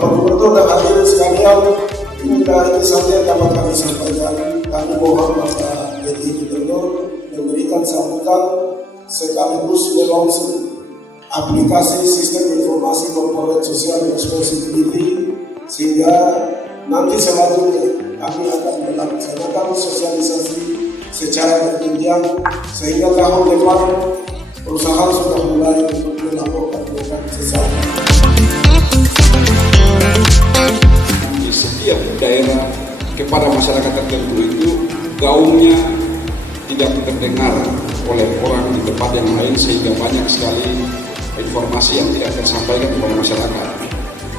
Gubernur dan hadirin sekalian, ini saja dapat kami sampaikan. Kami mohon Bapak PJ Gubernur memberikan sambutan sekaligus melaunching aplikasi sistem informasi corporate social responsibility, sehingga nanti selanjutnya kami akan melaksanakan sosialisasi secara berjenjang sehingga tahun depan perusahaan sudah mulai melaporkan program CSR. Di setiap daerah kepada masyarakat tertentu itu gaungnya tidak terdengar oleh orang di tempat yang lain, sehingga banyak sekali informasi yang tidak tersampaikan kepada masyarakat.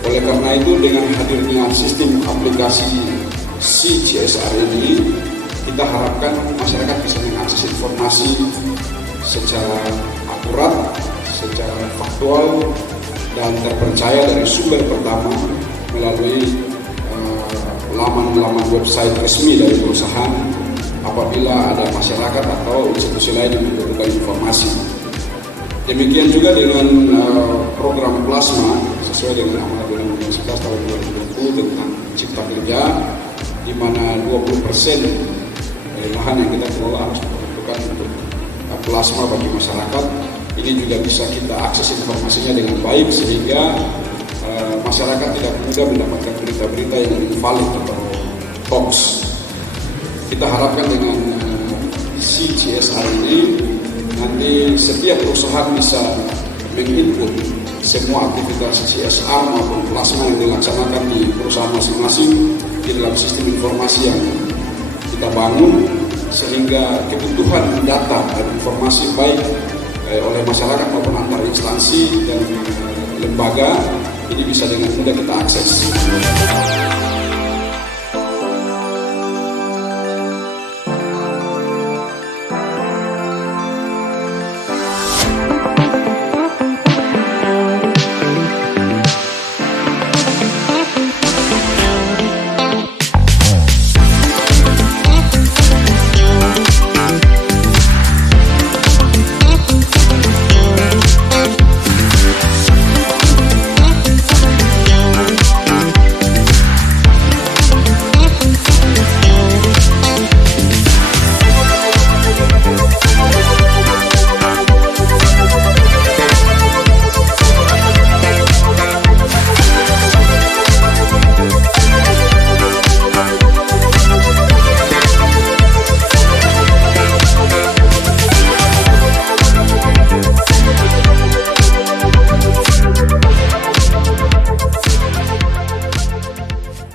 Oleh karena itu, dengan hadirnya sistem aplikasi CCSR ini, kita harapkan masyarakat bisa mengakses informasi secara akurat, secara faktual, dan terpercaya dari sumber pertama melalui laman-laman website resmi dari perusahaan apabila ada masyarakat atau institusi lain yang membutuhkan informasi. Demikian juga dengan program Plasma sesuai dengan amanat Undang-Undang 11 tahun 2020 tentang Cipta Kerja, di mana 20% dari lahan yang kita kelola harus diperuntukkan untuk plasma bagi masyarakat. Ini juga bisa kita akses informasinya dengan baik sehingga masyarakat tidak mudah mendapatkan berita-berita yang invalid atau hoax. Kita harapkan dengan CCSR ini nanti setiap perusahaan bisa menginput semua aktivitas CSR maupun plasma yang dilaksanakan di perusahaan masing-masing di dalam sistem informasi yang kita bangun, sehingga kebutuhan data dan informasi baik oleh masyarakat maupun antar instansi dan lembaga ini bisa dengan mudah kita akses.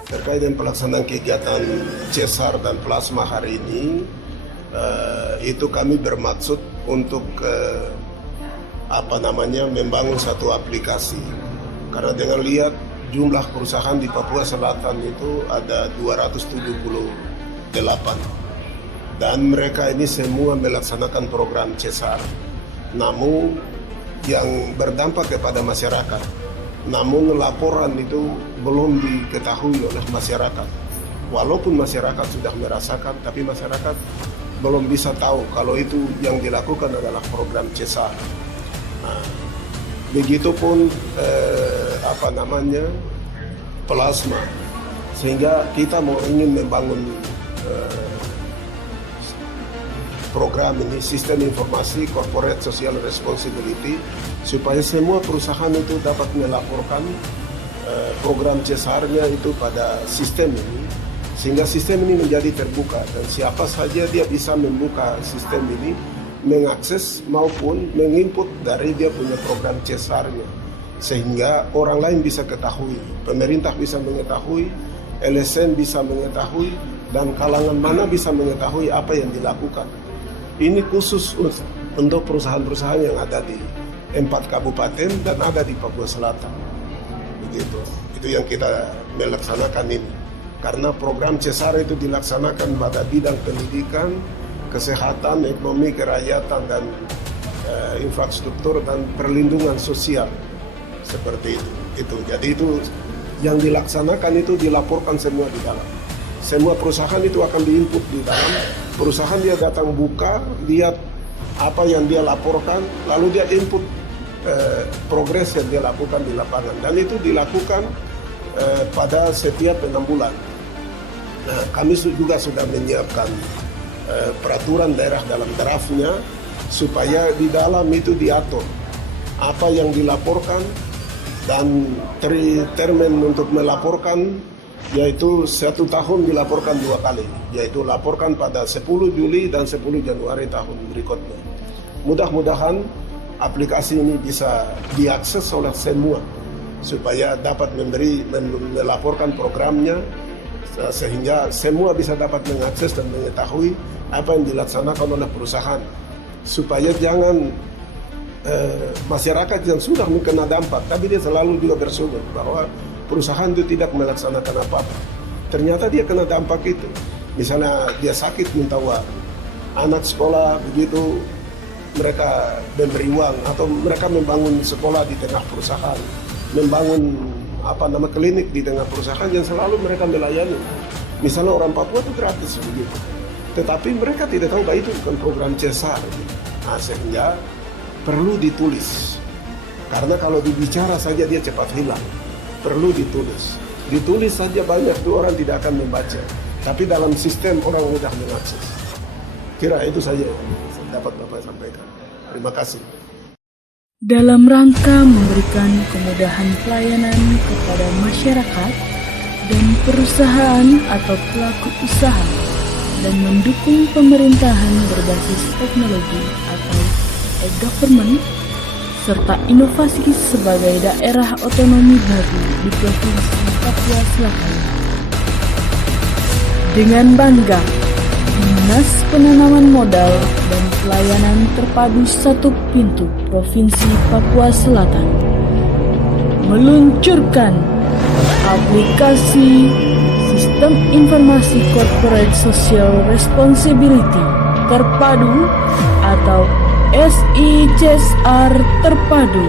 Terkait dengan pelaksanaan kegiatan CSR dan plasma hari ini, itu kami bermaksud untuk membangun satu aplikasi. Karena dengan lihat jumlah perusahaan di Papua Selatan itu ada 278 dan mereka ini semua melaksanakan program CSR, namun yang berdampak kepada masyarakat. Namun laporan itu belum diketahui oleh masyarakat. Walaupun masyarakat sudah merasakan, tapi masyarakat belum bisa tahu kalau itu yang dilakukan adalah program CSR. Nah, begitupun plasma, sehingga kita ingin membangun program ini, sistem informasi corporate social responsibility, supaya semua perusahaan itu dapat melaporkan program CSR-nya itu pada sistem ini, sehingga sistem ini menjadi terbuka dan siapa saja dia bisa membuka sistem ini, mengakses maupun menginput dari dia punya program CSR-nya, sehingga orang lain bisa ketahui, pemerintah bisa mengetahui, LSM bisa mengetahui, dan kalangan mana bisa mengetahui apa yang dilakukan. Ini khusus untuk perusahaan-perusahaan yang ada di 4 kabupaten dan ada di Papua Selatan. Begitu. Itu yang kita melaksanakan ini. Karena program CSR itu dilaksanakan pada bidang pendidikan, kesehatan, ekonomi, kerakyatan, dan infrastruktur dan perlindungan sosial. Seperti itu. Jadi itu yang dilaksanakan itu dilaporkan semua di dalam. Semua perusahaan itu akan diinput di dalam. Perusahaan dia datang buka, lihat apa yang dia laporkan, lalu dia input progres yang dia lakukan di lapangan. Dan itu dilakukan pada setiap 6 bulan. Nah, kami juga sudah menyiapkan peraturan daerah dalam draftnya supaya di dalam itu diatur apa yang dilaporkan dan termen untuk melaporkan, yaitu 1 tahun dilaporkan 2 kali, yaitu laporkan pada 10 Juli dan 10 Januari tahun berikutnya. Mudah-mudahan aplikasi ini bisa diakses oleh semua supaya dapat melaporkan programnya sehingga semua bisa dapat mengakses dan mengetahui apa yang dilaksanakan oleh perusahaan, supaya jangan masyarakat yang sudah kena dampak tapi dia selalu juga bersyukur bahwa perusahaan itu tidak melaksanakan apa-apa. Ternyata dia kena dampak itu. Misalnya dia sakit minta uang, anak sekolah begitu mereka memberi uang, atau mereka membangun sekolah di tengah perusahaan, membangun klinik di tengah perusahaan yang selalu mereka melayani. Misalnya orang Papua itu gratis begitu. Tetapi mereka tidak tahu bahwa itu bukan program CSR. Nah, sehingga perlu ditulis. Karena kalau dibicara saja dia cepat hilang. Perlu ditulis. Ditulis saja banyak tuh orang tidak akan membaca. Tapi dalam sistem orang mudah mengakses. Kira itu saja yang dapat Bapak sampaikan. Terima kasih. Dalam rangka memberikan kemudahan pelayanan kepada masyarakat dan perusahaan atau pelaku usaha dan mendukung pemerintahan berbasis teknologi atau e-government serta inovasi sebagai daerah otonomi baru di Provinsi Papua Selatan. Dengan bangga, Dinas Penanaman Modal dan Pelayanan Terpadu Satu Pintu Provinsi Papua Selatan meluncurkan aplikasi Sistem Informasi Corporate Social Responsibility Terpadu atau SICSR Terpadu.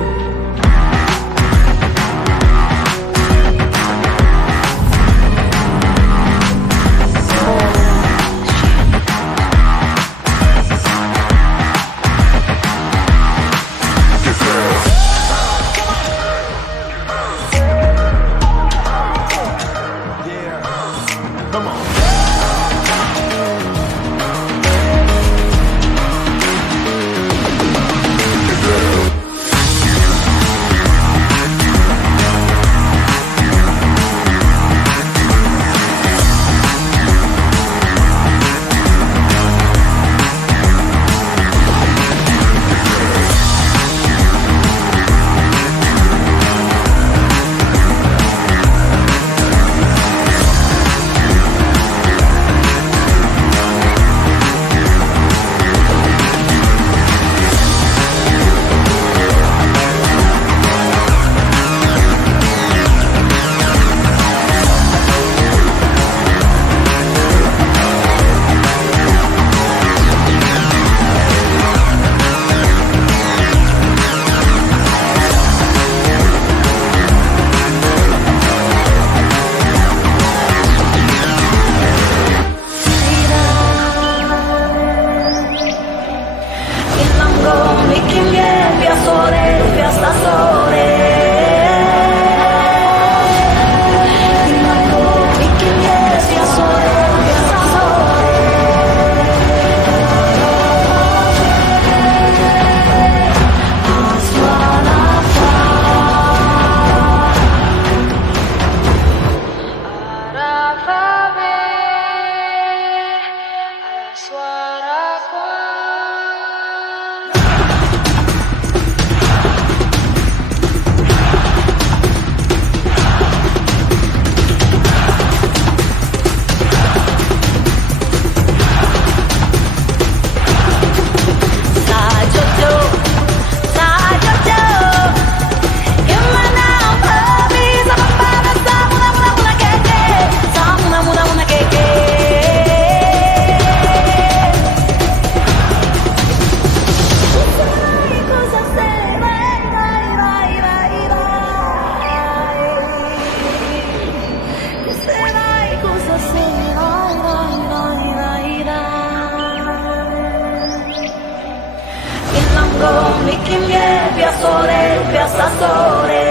Mikimye biasa sore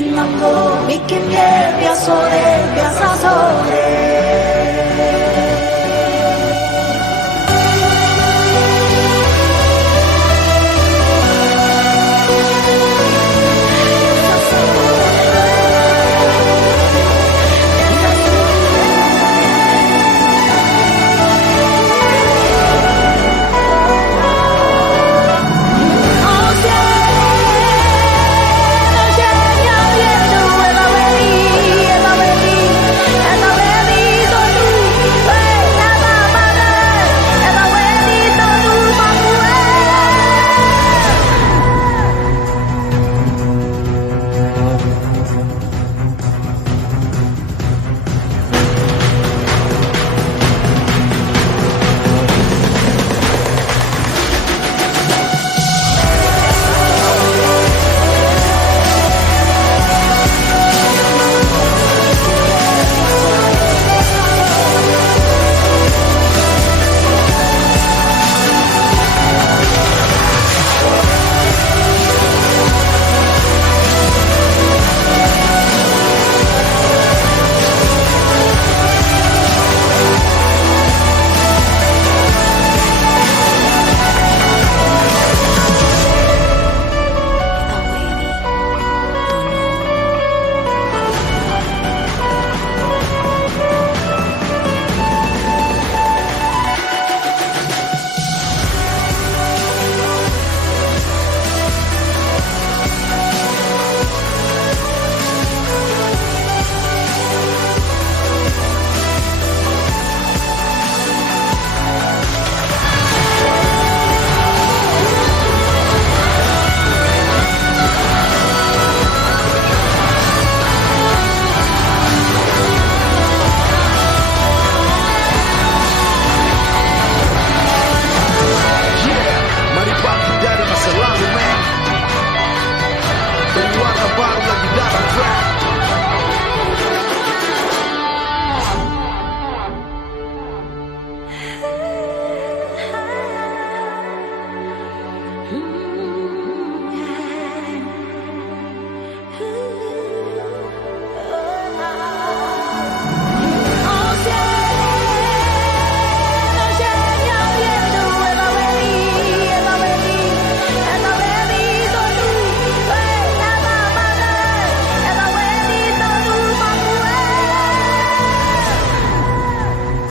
Inamgo mikimye biasa sore